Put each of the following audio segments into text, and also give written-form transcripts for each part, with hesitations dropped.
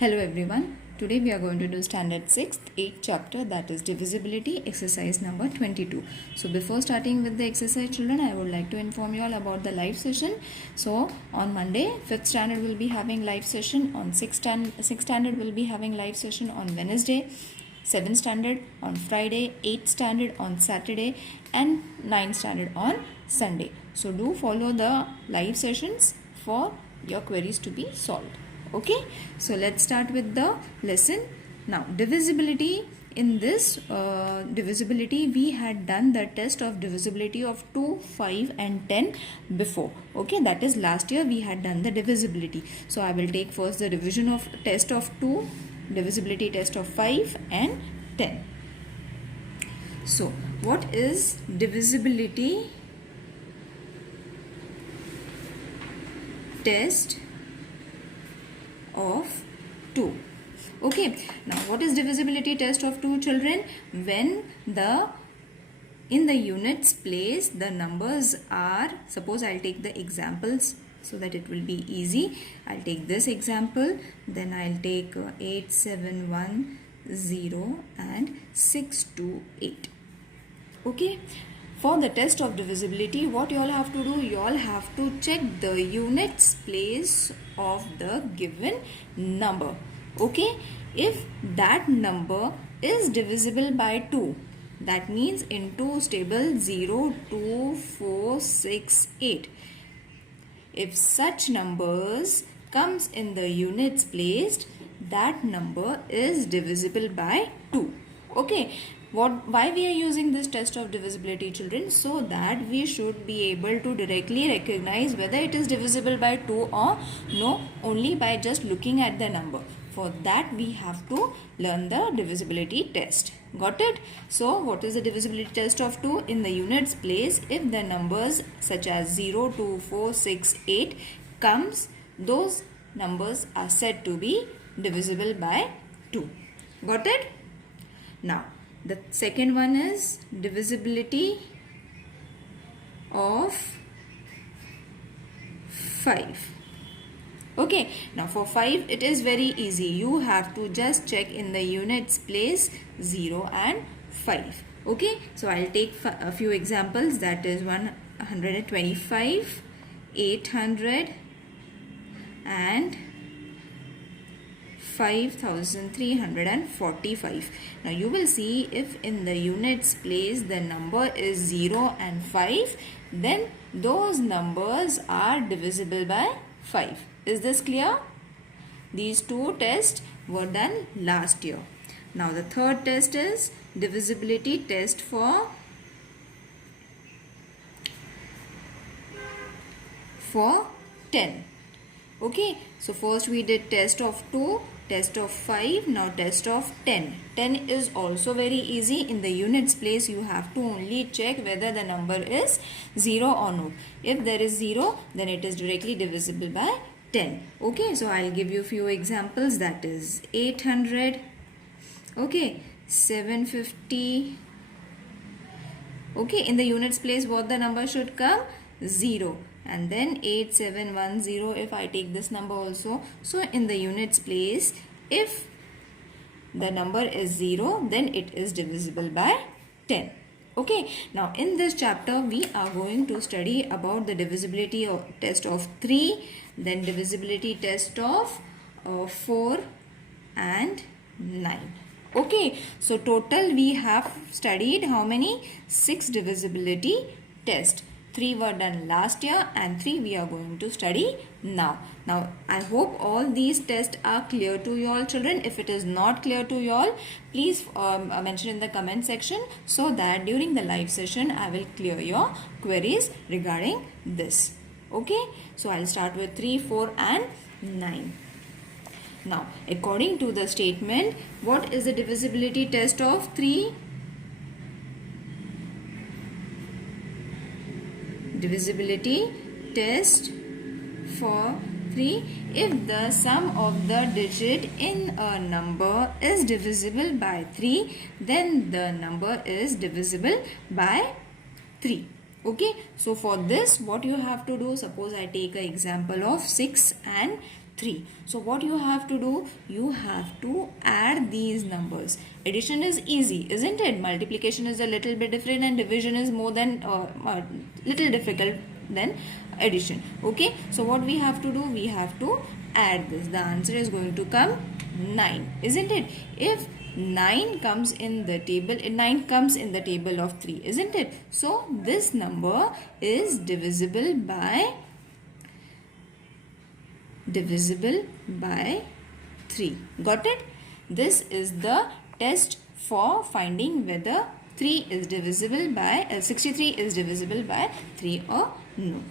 Hello everyone. Today we are going to do standard 6th 8th chapter, that is divisibility, exercise number 22. So before starting with the exercise, children, I would like to inform you all about the live session. So on Monday 5th standard will be having live session, on 6th standard will be having live session on Wednesday, 7th standard on Friday, 8th standard on Saturday, and 9th standard on Sunday. So do follow the live sessions for your queries to be solved. Okay, so let's start with the lesson. Now divisibility, in this divisibility we had done the test of divisibility of 2, 5 and 10 before. Okay, that is last year we had done the divisibility. So I will take first the division of test of 2, divisibility test of 5 and 10. So what is divisibility test of 2? Okay, now what is divisibility test of 2, children? When in the units place the numbers are, suppose I'll take the examples so that it will be easy. I'll take this example, then I'll take 8710 and 628. Okay, for the test of divisibility, what you all have to do, you all have to check the units place of the given number. Okay, if that number is divisible by 2, that means in 2's table 0, 2, 4, 6, 8. If such numbers comes in the units placed, that number is divisible by 2. Okay, why we are using this test of divisibility, children? So that we should be able to directly recognize whether it is divisible by 2 or no, only by just looking at the number. For that we have to learn the divisibility test. Got it? So what is the divisibility test of 2? In the units place, if the numbers such as 0, 2, 4, 6, 8 comes, those numbers are said to be divisible by 2. Got it? Now the second one is divisibility of 5. Okay, now for 5 it is very easy. You have to just check in the units place 0 and 5. Okay, so I'll take a few examples, that is 125, 800 and 5345. Now you will see if in the units place the number is 0 and 5, then those numbers are divisible by 5. Is this clear? These two tests were done last year. Now the third test is divisibility test for 10. Okay, so first we did test of 2, test of 5, now test of 10. 10 is also very easy. In the units place you have to only check whether the number is 0 or no. If there is 0, then it is directly divisible by 10. Okay, so I'll give you a few examples, that is 800, okay, 750. Okay, in the units place what the number should come? 0. And then 8710, if I take this number also, so in the units place, if the number is 0, then it is divisible by 10. Okay, now in this chapter we are going to study about the divisibility test of 3, then divisibility test of 4 and 9. Okay, so total we have studied how many? 6 divisibility tests. 3 were done last year and 3 we are going to study now. Now I hope all these tests are clear to you all, children. If it is not clear to you all, please mention in the comment section so that during the live session I will clear your queries regarding this. Okay, so I'll start with 3, 4 and 9. Now according to the statement, what is the divisibility test of 3? Divisibility test for 3. If the sum of the digit in a number is divisible by 3, then the number is divisible by 3. Okay, so for this what you have to do, suppose I take an example of 6 and 3. So what you have to do? You have to add these numbers. Addition is easy, isn't it? Multiplication is a little bit different and division is more than little difficult than addition. Okay, so what we have to do? We have to add this. The answer is going to come 9, isn't it? If 9 comes in the table, 9 comes in the table of 3, isn't it? So this number is divisible by 3. Got it? This is the test for finding whether 3 is divisible by 63 is divisible by 3 or no.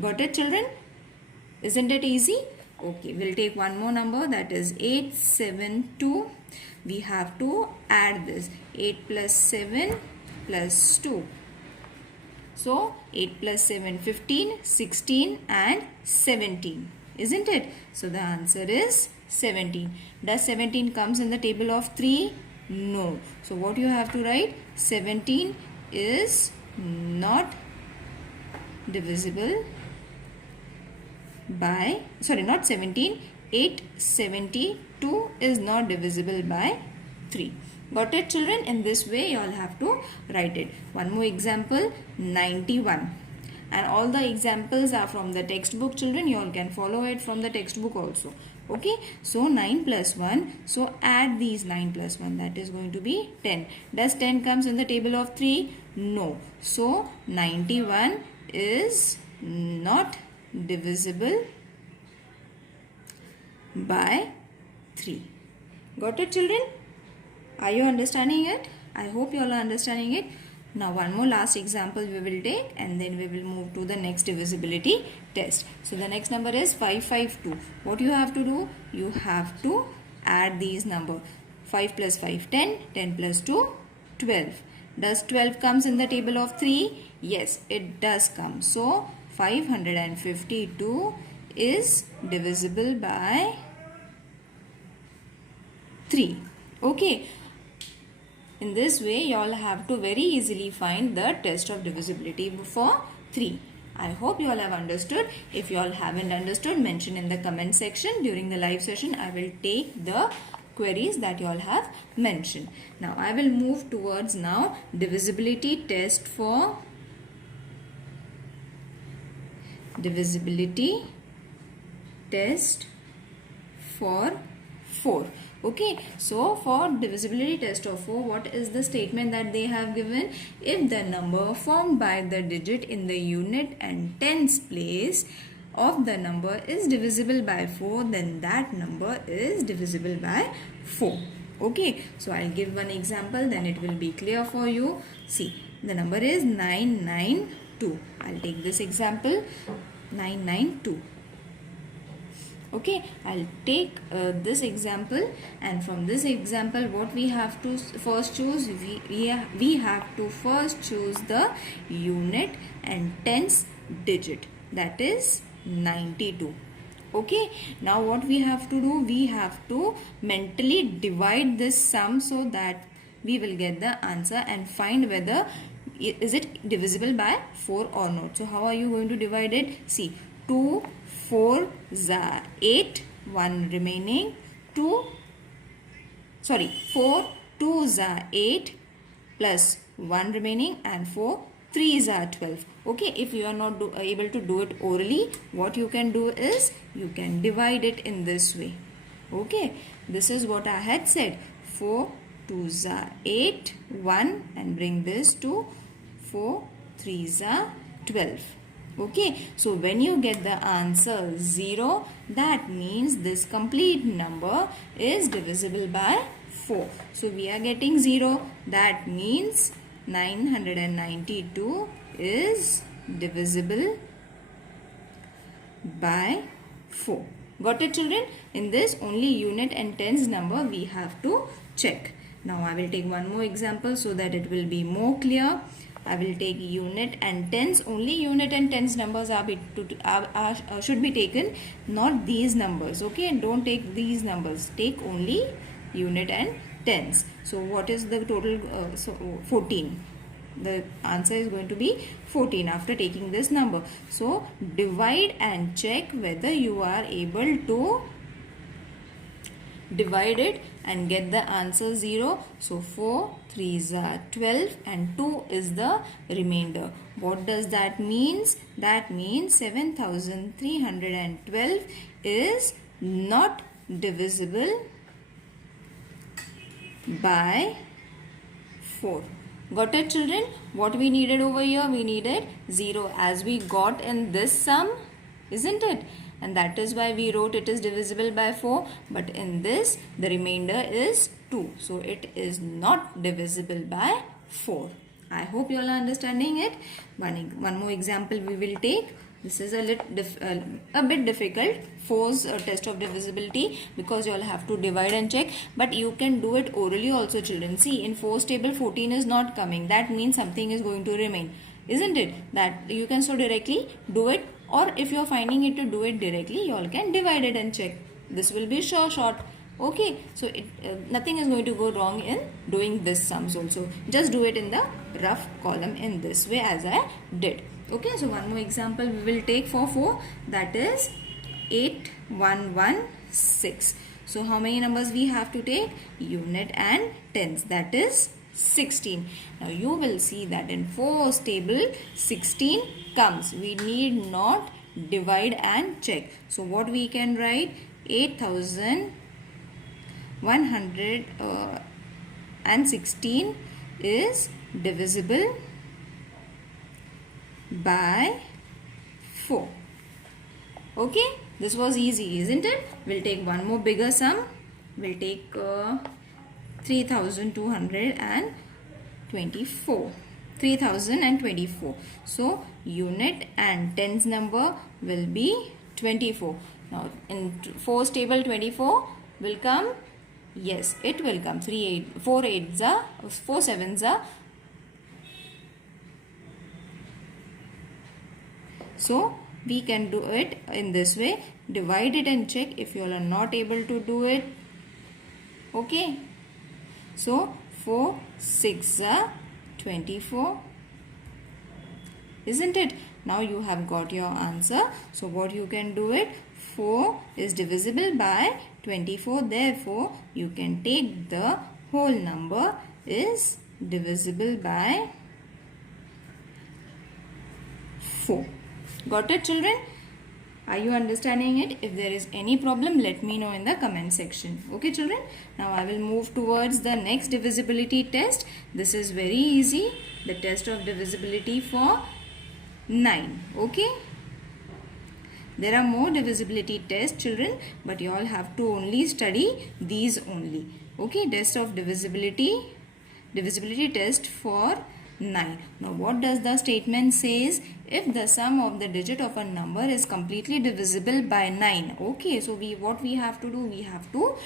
Got it, children? Isn't it easy? Okay, we'll take one more number, that is 872. We have to add this. 8 plus 7 plus 2. So 8 plus 7, 15, 16 and 17. Isn't it? So the answer is 17. Does 17 comes in the table of 3? No. So what you have to write? 17 is not divisible by, not 17, 872 is not divisible by 3. Got it, children? In this way you all have to write it. One more example, 91. And all the examples are from the textbook, children. You all can follow it from the textbook also. Okay, so 9 plus 1. So add these 9 plus 1. That is going to be 10. Does 10 comes in the table of 3? No. So 91 is not divisible by 3. Got it, children? Are you understanding it? I hope you all are understanding it. Now one more last example we will take and then we will move to the next divisibility test. So the next number is 552. What you have to do? You have to add these numbers. 5 plus 5, 10. 10 plus 2, 12. Does 12 comes in the table of 3? Yes, it does come. So 552 is divisible by 3. Okay. In this way, you all have to very easily find the test of divisibility for 3. I hope you all have understood. If you all haven't understood, mention in the comment section. During the live session, I will take the queries that you all have mentioned. Now, I will move towards now divisibility test for 4. Okay, so for divisibility test of 4, what is the statement that they have given? If the number formed by the digit in the unit and tens place of the number is divisible by 4, then that number is divisible by 4. Okay, so I'll give one example, then it will be clear for you. See, the number is 992. I'll take this example, 992. Okay, I'll take this example, and from this example what we have to first choose, we have to first choose the unit and tens digit, that is 92. Okay, now what we have to do, we have to mentally divide this sum so that we will get the answer and find whether is it divisible by 4 or not. So how are you going to divide it? See, 2 4 za 8, 1 remaining, 4 2 za 8 plus 1 remaining, and 4 3 za 12. Okay, if you are not able to do it orally, what you can do is you can divide it in this way. Okay, this is what I had said. 4 2 za 8, 1, and bring this to 4 3 za 12. Okay, so when you get the answer 0, that means this complete number is divisible by 4. So we are getting 0. That means 992 is divisible by 4. Got it, children? In this, only unit and tens number we have to check. Now I will take one more example so that it will be more clear. I will take unit and tens. Only unit and tens numbers should be taken, not these numbers. Okay, and don't take these numbers. Take only unit and tens. So what is the total? 14. The answer is going to be 14 after taking this number. So divide and check whether you are able to divide it and get the answer 0. So 4 3s are 12 and 2 is the remainder. What does that means? That means 7312 is not divisible by 4. Got it, children? What we needed over here? We needed 0 as we got in this sum, isn't it? And that is why we wrote it is divisible by 4. But in this, the remainder is 2. So it is not divisible by 4. I hope you all are understanding it. One more example we will take. This is a bit difficult, 4's test of divisibility, because you all have to divide and check. But you can do it orally also, children. See, in 4's table 14 is not coming. That means something is going to remain, isn't it? That you can so directly do it, or if you are finding it to do it directly, you all can divide it and check. This will be short. Okay, so nothing is going to go wrong in doing this sums also. Just do it in the rough column in this way as I did. Okay, so one more example we will take for 4, that is 8116. So how many numbers we have to take? Unit and tens, that is 16. Now you will see that in 4's table 16 comes. We need not divide and check. So what we can write? 8116 is divisible by 4. Okay, this was easy, isn't it? We'll take one more bigger sum. We'll take 3024. So unit and tens number will be 24. Now in 4's table 24 will come. Yes, it will come. 4 7s are. So we can do it in this way. Divide it and check if you all are not able to do it. Okay. So 4 6 are 24. Isn't it? Now you have got your answer. So what you can do it? 4 is divisible by 24. Therefore, you can take the whole number is divisible by 4. Got it, children? Are you understanding it? If there is any problem, let me know in the comment section. Okay, children? Now I will move towards the next divisibility test. This is very easy. The test of divisibility for 9. Okay? There are more divisibility tests, children, but you all have to only study these only. Okay? Test of divisibility test for 9. Now what does the statement says? If the sum of the digit of a number is completely divisible by 9. Okay, so what we have to do? We have to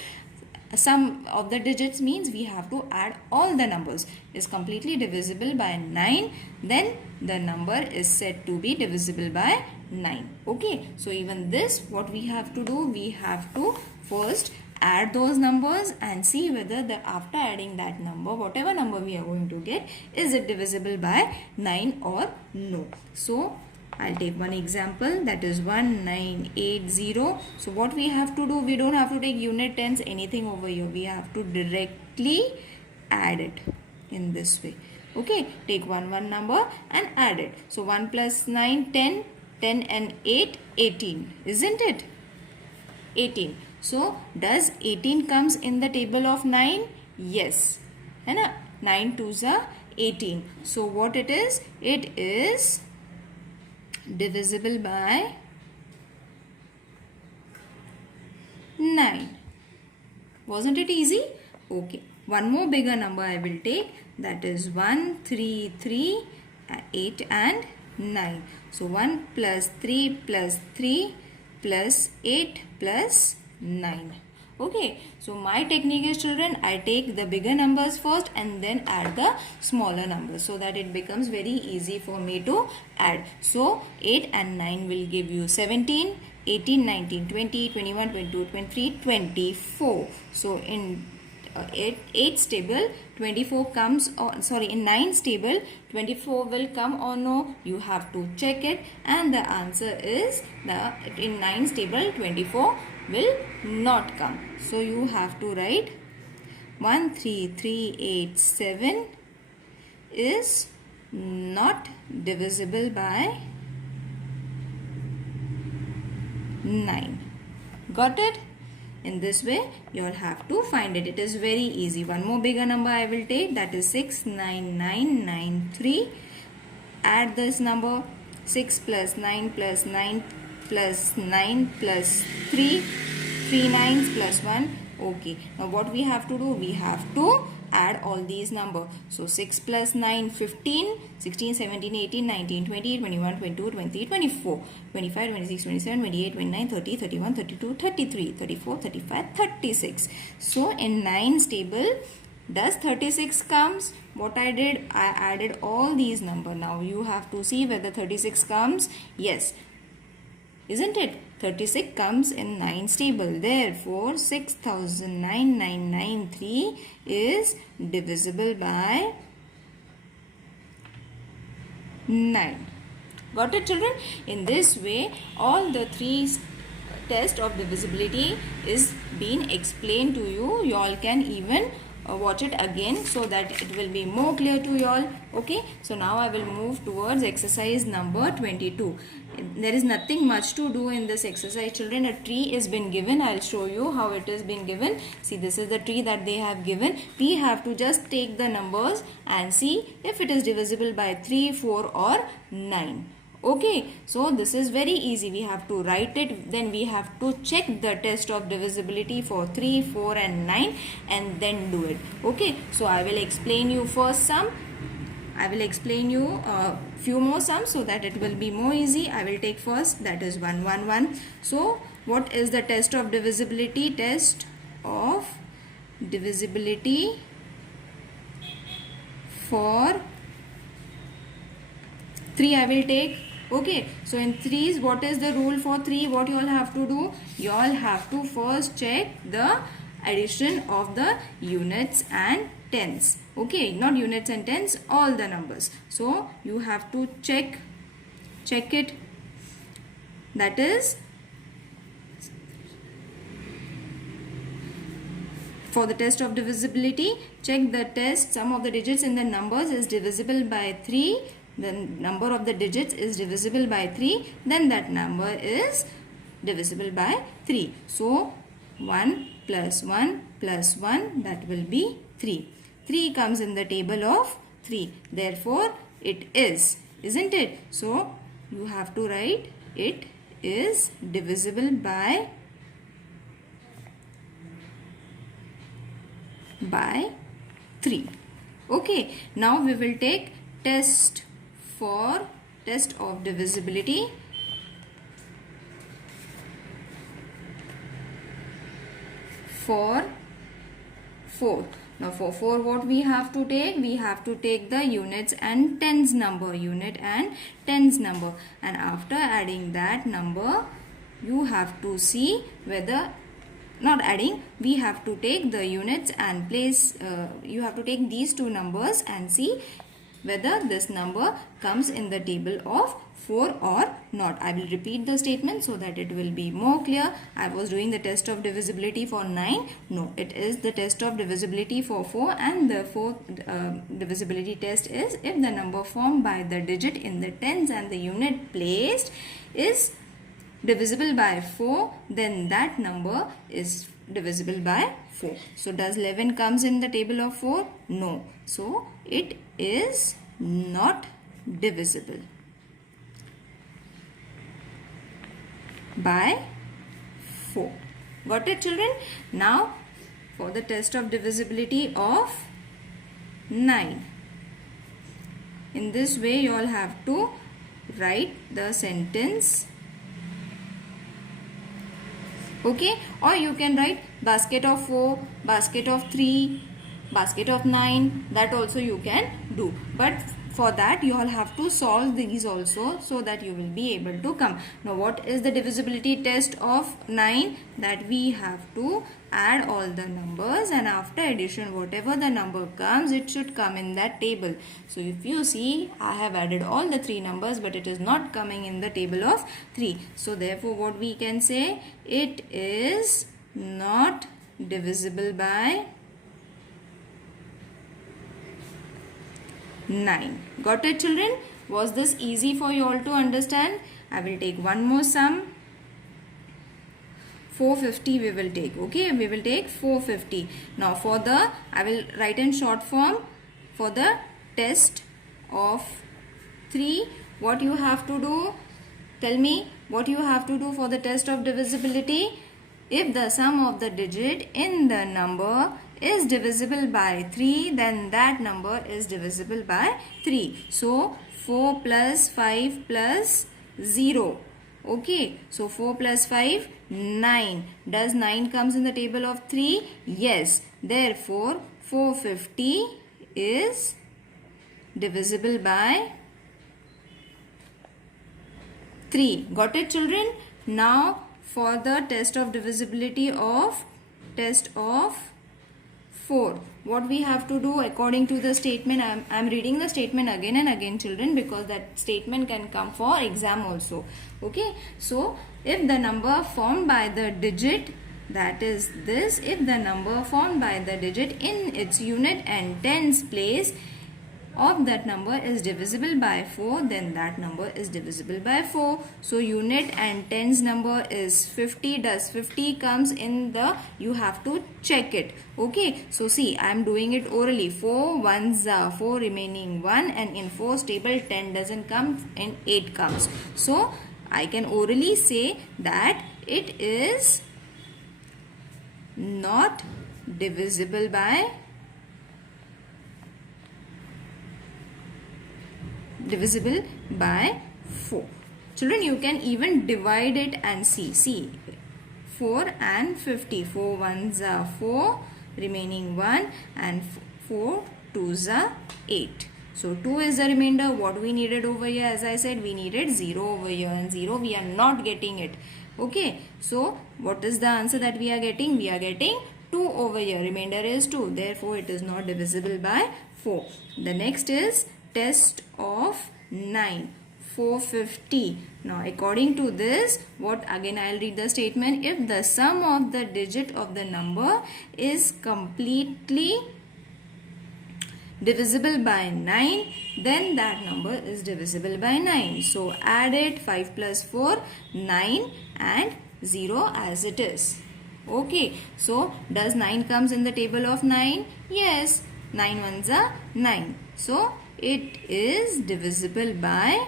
sum of the digits means we have to add all the numbers. Is completely divisible by 9, then the number is said to be divisible by 9. Okay, so even this, what we have to do? We have to first add those numbers and see whether after adding that number, whatever number we are going to get, is it divisible by 9 or no. So I'll take one example, that is 1980. So what we have to do? We don't have to take unit tens, anything over here. We have to directly add it in this way. Okay, take one number and add it. So 1 plus 9, 10, 10 and 8, 18, isn't it? 18. So does 18 comes in the table of 9? Yes. And 9 2s are 18. So what it is? It is divisible by 9. Wasn't it easy? Okay. One more bigger number I will take, that is 1 3 3 8 and 9. So 1 plus 3 plus 3 plus 8 plus 9. Okay, so my technique is, children, I take the bigger numbers first and then add the smaller numbers so that it becomes very easy for me to add. So 8 and 9 will give you 17, 18, 19, 20, 21, 22, 23, 24. So in 8's table 24 comes, in 9's table 24 will come or no? You have to check it, and the answer is in 9's table 24 will not come. So you have to write 13387 is not divisible by 9. Got it? In this way you all have to find it. It is very easy. One more bigger number I will take, that is 69993. Add this number, 6 plus 9 plus 9 plus 9 plus 3, 3 9s plus 1. Okay, now what we have to do, we have to add all these numbers. So 6 plus 9, 15, 16, 17, 18, 19, 20, 21, 22, 23, 24, 25, 26, 27, 28, 29, 30, 31, 32, 33, 34, 35, 36. So in 9's table, does 36 comes? What I did, I added all these numbers. Now you have to see whether 36 comes. Yes, isn't it? 36 comes in 9's table. Therefore, 6,9993 is divisible by 9. Got it, children? In this way, all the three tests of divisibility is being explained to you. You all can even watch it again so that it will be more clear to you all. Okay, so now I will move towards exercise number 22. There is nothing much to do in this exercise, children. A tree is been given. I'll show you how it is been given. See, this is the tree that they have given. We have to just take the numbers and see if it is divisible by 3, 4 or 9. Okay, so this is very easy. We have to write it, then we have to check the test of divisibility for 3, 4 and 9 and then do it. Okay, so I will explain you first sum. I will explain you a few more sums so that it will be more easy. I will take first, that is 111. So what is the test of divisibility? Test of divisibility for 3 I will take. Okay, so in 3's, what is the rule for 3? What you all have to do? You all have to first check the addition of the units and tens. Okay, not units and tens, all the numbers. So you have to check it. That is, for the test of divisibility, check the test. Sum of the digits in the numbers is divisible by 3. The number of the digits is divisible by 3. Then that number is divisible by 3. So 1 plus 1 plus 1, that will be 3. 3 comes in the table of 3. Therefore, it is, isn't it? So you have to write it is divisible by 3. Okay, now we will take test of divisibility for 4. Now for 4, what we have to take? We have to take the units and tens number. Unit and tens number. And after adding that number, you have to see whether, not adding, we have to take the units and place, you have to take these two numbers and see whether this number comes in the table of 4 or not. I will repeat the statement so that it will be more clear. I was doing the test of divisibility for 9. No, it is the test of divisibility for 4, and the fourth divisibility test is if the number formed by the digit in the tens and the unit placed is divisible by 4, then that number is divisible by 4. So does 11 comes in the table of 4? No. So it is not divisible by 4. Got it, children? Now for the test of divisibility of 9. In this way you all have to write the sentence. Okay, or you can write basket of 4, basket of 3, basket of 9. That also you can do. But for that you all have to solve these also, so that you will be able to come. Now what is the divisibility test of 9? That we have to add all the numbers, and after addition whatever the number comes, it should come in that table. So if you see, I have added all the 3 numbers, but it is not coming in the table of 3. So therefore what we can say, it is not divisible by 9. Got it, children? Was this easy for you all to understand? I will take one more sum. 450 we will take. Okay, we will take 450. Now for the, I will write in short form, for the test of 3, what you have to do? Tell me what you have to do for the test of divisibility. If the sum of the digit in the number is divisible by 3, then that number is divisible by 3. So 4 plus 5 plus 0. Okay, so 4 plus 5, 9. Does 9 comes in the table of 3? Yes. Therefore 450 is divisible by 3. Got it, children? Now for the test of divisibility of 4, what we have to do according to the statement, I am reading the statement again and again, children, because that statement can come for exam also. Okay, so if the number formed by the digit, that is this, if the number formed by the digit in its unit and tens place of that number is divisible by 4, then that number is divisible by 4. So unit and tens number is 50. Does 50 comes in the, you have to check it. Okay, so see, I am doing it orally. 4 ones are 4 remaining 1, and in 4's table 10 doesn't come and 8 comes. So I can orally say that it is not divisible by 4. Children, you can even divide it and see 4 and 50. 4 ones are 4 remaining 1, and 4 twos are 8. So 2 is the remainder. What we needed over here, as I said, we needed 0 over here, and 0 we are not getting it. Okay, so what is the answer that we are getting? We are getting 2 over here. Remainder is 2. Therefore it is not divisible by 4. The next is test of 9, 450. Now according to this, what, again I will read the statement. If the sum of the digit of the number is completely divisible by 9, then that number is divisible by 9. So add it, 5 plus 4, 9, and 0 as it is. Okay, so does 9 comes in the table of 9? Yes, 9 ones are 9. So it is divisible by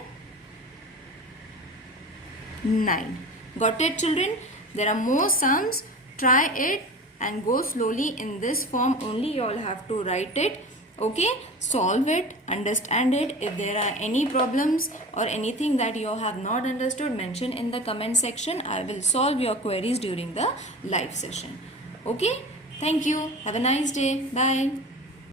9. Got it, children? There are more sums. Try it and go slowly in this form only. You all have to write it. Okay, solve it, understand it. If there are any problems or anything that you have not understood, mention in the comment section. I will solve your queries during the live session. Okay, thank you. Have a nice day. Bye.